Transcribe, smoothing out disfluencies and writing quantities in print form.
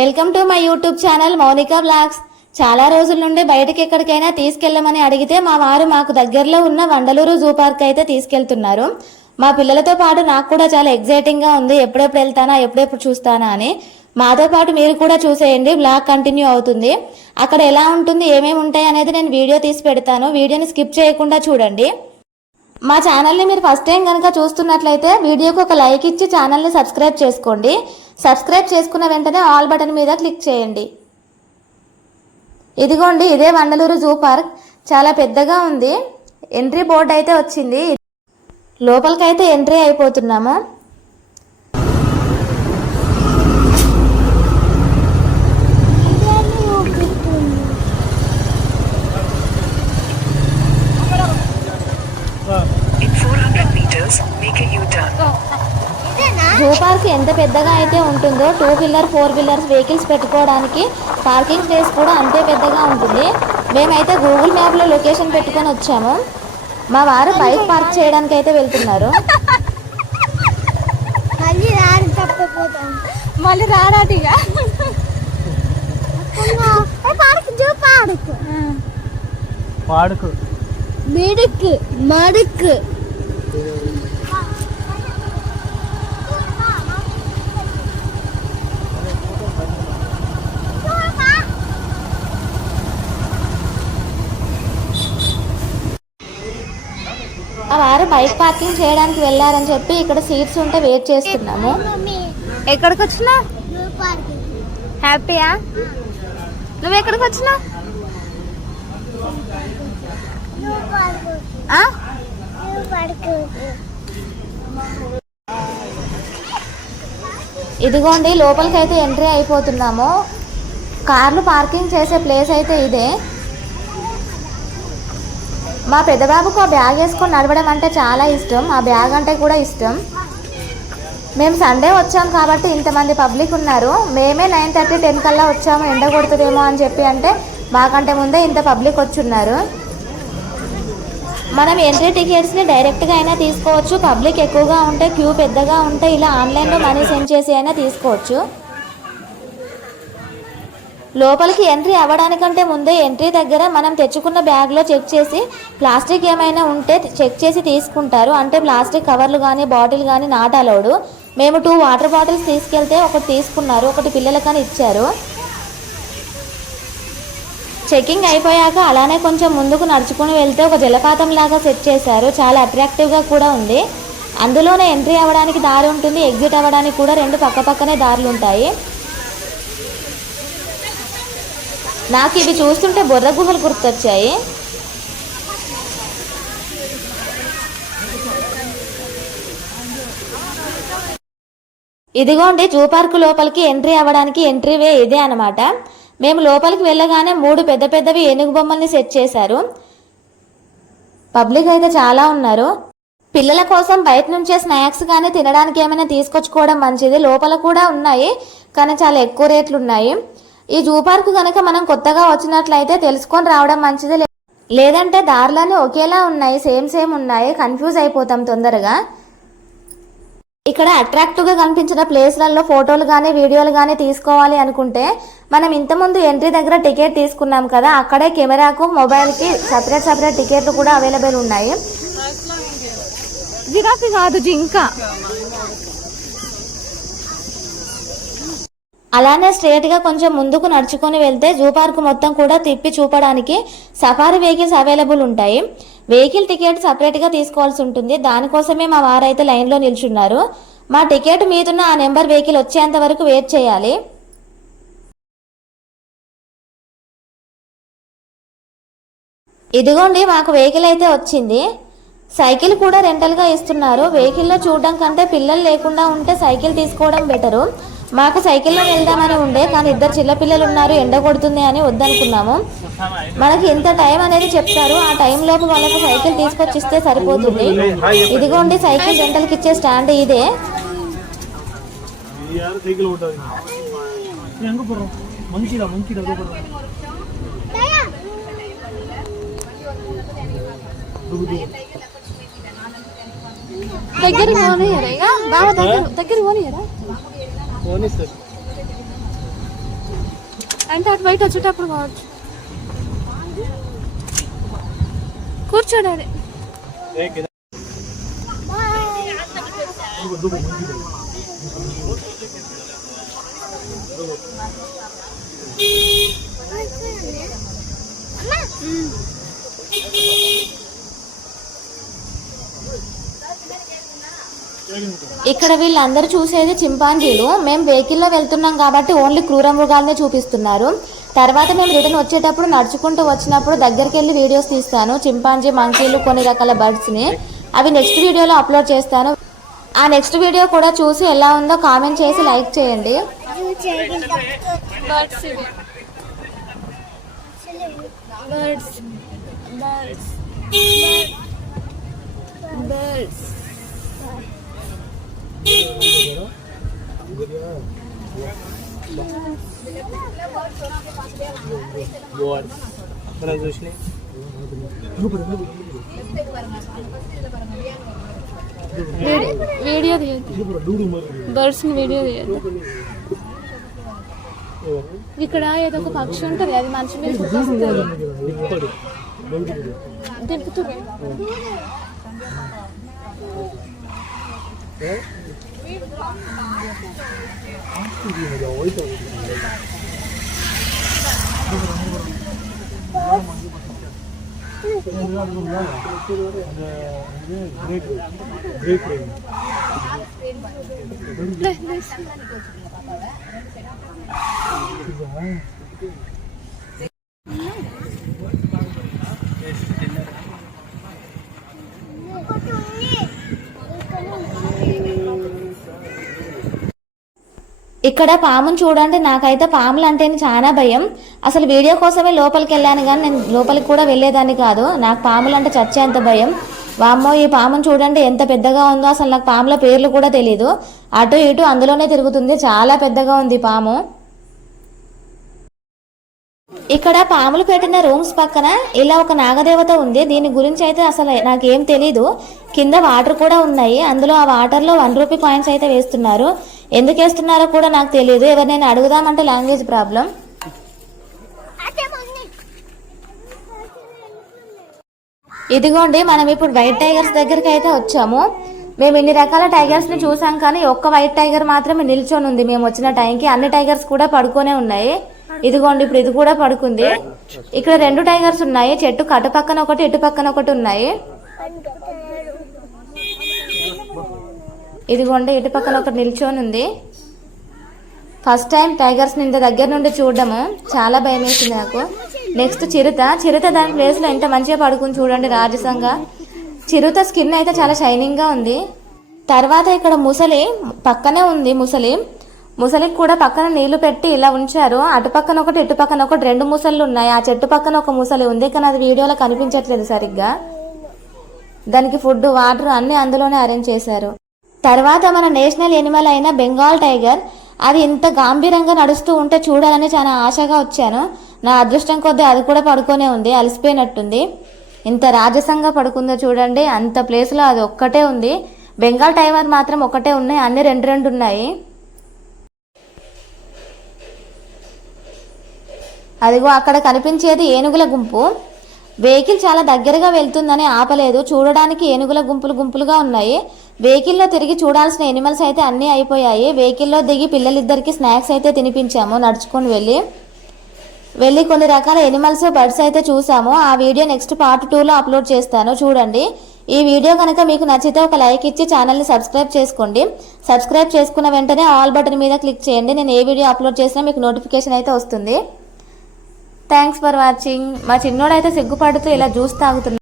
Welcome to my YouTube channel Mounika blogs. చాలా రోజుల నుండి బయటకి ఎక్కడికైనా తీసుకెళ్లమని అడిగితే మా వారు మాకు దగ్గరలో ఉన్న వండలూరు జూ పార్క్ అయితే తీసుకెళ్తున్నారు. మా పిల్లలతో పాటు నాకు కూడా చాలా ఎగ్జైటింగ్ గా ఉంది. ఎప్పుడెప్పుడు వెళ్తానా, ఎప్పుడెప్పుడు చూస్తానా అని. మాతో పాటు మీరు కూడా చూసేయండి, బ్లాగ్ కంటిన్యూ అవుతుంది. అక్కడ ఎలా ఉంటుంది, ఏమేమి ఉంటాయి అనేది నేను వీడియో తీసి పెడతాను. వీడియోని స్కిప్ చేయకుండా చూడండి. మా ఛానల్ని మీరు ఫస్ట్ టైం కనుక చూస్తున్నట్లయితే వీడియోకి ఒక లైక్ ఇచ్చి ఛానల్ని సబ్స్క్రైబ్ చేసుకోండి. సబ్స్క్రైబ్ చేసుకున్న వెంటనే ఆల్ బటన్ మీద క్లిక్ చేయండి. ఇదిగోండి, ఇదే వండలూరు జూ పార్క్. చాలా పెద్దగా ఉంది. ఎంట్రీ బోర్డు అయితే వచ్చింది. లోపలికైతే ఎంట్రీ అయిపోతున్నాము. జూ పార్క్ ఎంత పెద్దగా అయితే ఉంటుందో 2 వీలర్ 4 వీలర్స్ వెహికల్స్ పెట్టుకోవడానికి పార్కింగ్ ప్లేస్ కూడా అంతే పెద్దగా ఉంటుంది. మేమైతే గూగుల్ మ్యాప్లో లొకేషన్ పెట్టుకొని వచ్చాము. మా వారు బైక్ పార్క్ చేయడానికి అయితే వెళ్తున్నారు. మళ్ళీ రాడిగా పాడుకు మిడుకు మడుకు మా వారు బైక్ పార్కింగ్ చేయడానికి వెళ్ళారని చెప్పి ఇక్కడ సీట్స్ ఉంటే వెయిట్ చేస్తున్నాము. ఎక్కడికి వచ్చినా హ్యాపీయా? నువ్వు ఎక్కడికి వచ్చినా? ఇదిగోండి, లోపలికి అయితే ఎంట్రీ అయిపోతున్నాము. కార్లు పార్కింగ్ చేసే ప్లేస్ అయితే ఇదే. మా పెద్దబాబుకు ఆ బ్యాగ్ వేసుకొని నడవడం అంటే చాలా ఇష్టం. ఆ బ్యాగ్ అంటే కూడా ఇష్టం. మేము సండే వచ్చాం కాబట్టి ఇంతమంది పబ్లిక్ ఉన్నారు. మేమే 9:30 10 కల్లా వచ్చాము, ఎండ కొడుతుందేమో అని చెప్పి. అంటే మాకంటే ముందే ఇంత పబ్లిక్ వచ్చున్నారు. మనం ఎంట్రీ టికెట్స్ని డైరెక్ట్గా అయినా తీసుకోవచ్చు. పబ్లిక్ ఎక్కువగా ఉంటే, క్యూ పెద్దగా ఉంటే ఇలా ఆన్లైన్లో మనీ సెండ్ చేసి అయినా తీసుకోవచ్చు. లోపలికి ఎంట్రీ అవ్వడానికంటే ముందే ఎంట్రీ దగ్గర మనం తెచ్చుకున్న బ్యాగ్లో చెక్ చేసి ప్లాస్టిక్ ఏమైనా ఉంటే చెక్ చేసి తీసుకుంటారు. అంటే ప్లాస్టిక్ కవర్లు కానీ బాటిల్ కానీ నాట్ అలౌడ్. మేము 2 వాటర్ బాటిల్స్ తీసుకెళ్తే ఒకటి తీసుకున్నారు, ఒకటి పిల్లలకని ఇచ్చారు. చెకింగ్ అయిపోయాక అలానే కొంచెం ముందుకు నడుచుకుని వెళ్తే ఒక జలపాతం లాగా సెట్ చేశారు. చాలా అట్రాక్టివ్గా కూడా ఉంది. అందులోనే ఎంట్రీ అవ్వడానికి దారి ఉంటుంది, ఎగ్జిట్ అవ్వడానికి కూడా 2 పక్కపక్కనే దారులు ఉంటాయి. నాకు ఇవి చూస్తుంటే బొర్ర గుహలు గుర్తొచ్చాయి. ఇదిగోండి, జూ పార్క్ లోపలికి ఎంట్రీ అవ్వడానికి ఎంట్రీ వే ఇదే అనమాట. మేము లోపలికి వెళ్ళగానే 3 పెద్ద పెద్దవి ఏనుగు బొమ్మల్ని సెట్ చేశారు. పబ్లిక్ అయితే చాలా ఉన్నారు. పిల్లల కోసం బయట నుంచే స్నాక్స్ కానీ తినడానికి ఏమైనా తీసుకొచ్చుకోవడం మంచిది. లోపల కూడా ఉన్నాయి, కానీ చాలా ఎక్కువ రేట్లు ఉన్నాయి. ఈ జూ పార్క్ కనుక మనం కొత్తగా వచ్చినట్లయితే తెలుసుకొని రావడం మంచిది. లేదంటే దారులన్నీ ఒకేలా ఉన్నాయి, సేమ్ ఉన్నాయి, కన్ఫ్యూజ్ అయిపోతాం తొందరగా. ఇక్కడ అట్రాక్టివ్గా కనిపించిన ప్లేస్లలో ఫోటోలు కానీ వీడియోలు కానీ తీసుకోవాలి అనుకుంటే మనం ఇంతకుముందు ఎంట్రీ దగ్గర టికెట్ తీసుకున్నాం కదా, అక్కడే కెమెరాకు మొబైల్కి సపరేట్ టికెట్లు కూడా అవైలబుల్ ఉన్నాయి. జిరాఫీ కాదు, జింక. అలానే స్ట్రేట్గా కొంచెం ముందుకు నడుచుకొని వెళ్తే జూ పార్క్ మొత్తం కూడా తిప్పి చూపడానికి సఫారీ వెహికల్స్ అవైలబుల్ ఉంటాయి. వెహికల్ టికెట్ సపరేట్గా తీసుకోవాల్సి ఉంటుంది. దానికోసమే మా వారైతే లైన్లో నిల్చున్నారు. మా టికెట్ మీదున్న ఆ నెంబర్ వెహికల్ వచ్చేంత వరకు వెయిట్ చేయాలి. ఇదిగోండి, మాకు వెహికల్ అయితే వచ్చింది. సైకిల్ కూడా రెంటల్గా ఇస్తున్నారు. వెహికల్లో చూడడం కంటే పిల్లలు లేకుండా ఉంటే సైకిల్ తీసుకోవడం బెటరు. మాకు సైకిల్లో వెళ్దామని ఉండే, కానీ 2 చిన్నపిల్లలు ఉన్నారు, ఎండ కొడుతుంది అని వద్దనుకున్నాము. మనకి ఇంత టైం అనేది చెప్తారు, ఆ టైంలోపు వాళ్ళకు సైకిల్ తీసుకొచ్చిస్తే సరిపోతుంది. ఇదిగోండి, సైకిల్ రెంటల్కి ఇచ్చే స్టాండ్ ఇదే. దగ్గర పోనీయరా? దగ్గర పోనీయరా? పోనీస్తారు. అంటే అటు బయట వచ్చేటప్పుడు కావచ్చు. కూర్చోడాలి. ఇక్కడ వీళ్ళందరూ చూసేది చింపాంజీలు. మేము వెహికల్లో వెళ్తున్నాం కాబట్టి ఓన్లీ క్రూర మృగాలనే చూపిస్తున్నారు. తర్వాత మేము రిటర్న్ వచ్చేటప్పుడు నడుచుకుంటూ వచ్చినప్పుడు దగ్గరికి వెళ్ళి వీడియోస్ తీస్తాను, చింపాంజీ, మంకీలు, కొన్ని రకాల బర్డ్స్ని. అవి నెక్స్ట్ వీడియోలో అప్లోడ్ చేస్తాను. ఆ నెక్స్ట్ వీడియో కూడా చూసి ఎలా ఉందో కామెంట్ చేసి లైక్ చేయండి. వీడియో తీయద్దు, బర్డ్స్ వీడియో తీయద్దు. ఇక్కడ ఏదో ఒక పక్షి ఉంటుంది, అది మంచి మీద దింపుతుంది. ఇక్కడ పామును చూడండి. నాకైతే పాములు అంటేనే చాలా భయం. అసలు వీడియో కోసమే లోపలికి వెళ్ళాను, కానీ నేను లోపలికి కూడా వెళ్ళేదాన్ని కాదు. నాకు పాములు అంటే చచ్చేంత భయం. వామ్మో, ఈ పామును చూడండి ఎంత పెద్దగా ఉందో. అసలు నాకు పాముల పేర్లు కూడా తెలీదు. అటు ఇటు అందులోనే తిరుగుతుంది. చాలా పెద్దగా ఉంది పాము. ఇక్కడ పాములు పెట్టిన రూమ్స్ పక్కన ఇలా ఒక నాగదేవత ఉంది. దీని గురించి అయితే అసలు నాకేం తెలీదు. కింద వాటర్ కూడా ఉన్నాయి. అందులో ఆ వాటర్లో 1 రూపీ కాయిన్స్ అయితే వేస్తున్నారు. ఎందుకు వేస్తున్నారో కూడా నాకు తెలియదు. ఎవరినైనా అడుగుదామంటే లాంగ్వేజ్ ప్రాబ్లం. ఇదిగోండి, మనం ఇప్పుడు వైట్ టైగర్స్ దగ్గరికి అయితే వచ్చాము. మేము ఇన్ని రకాల టైగర్స్ ని చూసాం, కానీ ఒక్క వైట్ టైగర్ మాత్రమే నిల్చొని ఉంది. మేము వచ్చిన టైంకి అన్ని టైగర్స్ కూడా పడుకొనే ఉన్నాయి. ఇదిగోండి, ఇప్పుడు ఇది కూడా పడుకుంది. ఇక్కడ 2 టైగర్స్ ఉన్నాయి. చెట్టు కటు పక్కన ఒకటి, ఇటు పక్కన ఒకటి ఉన్నాయి. ఇదిగోండి, ఇటు పక్కన ఒకటి నిల్చొని ఉంది. ఫస్ట్ టైం టైగర్స్ ఇంత దగ్గర నుండి చూడడము, చాలా భయం వేసింది నాకు. నెక్స్ట్ చిరుత దాని ప్లేస్ లో ఎంత మంచిగా పడుకుని చూడండి, రాజసంగా. చిరుత స్కిన్ అయితే చాలా షైనింగ్ గా ఉంది. తర్వాత ఇక్కడ ముసలి పక్కనే ఉంది. ముసలికి కూడా పక్కన నీళ్లు పెట్టి ఇలా ఉంచారు. అటు పక్కన ఒకటి, ఇటు పక్కన ఒకటి, 2 ముసళ్ళు ఉన్నాయి. ఆ చెట్టు పక్కన ఒక ముసలి ఉంది, కానీ అది వీడియోలో కనిపించట్లేదు సరిగ్గా. దానికి ఫుడ్, వాటర్ అన్ని అందులోనే అరేంజ్ చేశారు. తర్వాత మన నేషనల్ ఎనిమల్ అయిన బెంగాల్ టైగర్, అది ఇంత గాంభీర్యంగా నడుస్తూ ఉంటే చూడాలని చాలా ఆశగా వచ్చాను. నా అదృష్టం కొద్దీ అది కూడా పడుకొనే ఉంది, అలసిపోయినట్టుంది. ఇంత రాజసంగా పడుకుందో చూడండి. అంత ప్లేస్లో అది ఒక్కటే ఉంది. బెంగాల్ టైగర్ మాత్రం ఒకటే ఉన్నాయి, అన్ని 2 ఉన్నాయి. అదిగో అక్కడ కనిపించేది ఏనుగుల గుంపు. వెహికల్ చాలా దగ్గరగా వెళ్తుందని ఆపలేదు. చూడడానికి ఏనుగుల గుంపులుగా ఉన్నాయి. వెహికల్లో తిరిగి చూడాల్సిన ఎనిమల్స్ అయితే అన్నీ అయిపోయాయి. వెహికల్లో దిగి పిల్లలిద్దరికి స్నాక్స్ అయితే తినిపించాము నడుచుకొని వెళ్ళి కొన్ని రకాల ఎనిమల్స్, బర్డ్స్ అయితే చూసాము. ఆ వీడియో నెక్స్ట్ పార్ట్ 2లో అప్లోడ్ చేస్తాను, చూడండి. ఈ వీడియో కనుక మీకు నచ్చితే ఒక లైక్ ఇచ్చి ఛానల్ని సబ్స్క్రైబ్ చేసుకోండి. సబ్స్క్రైబ్ చేసుకున్న వెంటనే ఆల్ బటన్ మీద క్లిక్ చేయండి. నేను ఏ వీడియో అప్లోడ్ చేసినా మీకు నోటిఫికేషన్ అయితే వస్తుంది. Thanks for watching. మా చిన్నోడైతే సిగ్గుపడుతూ ఇలా జ్యూస్ తాగుతున్నాడు.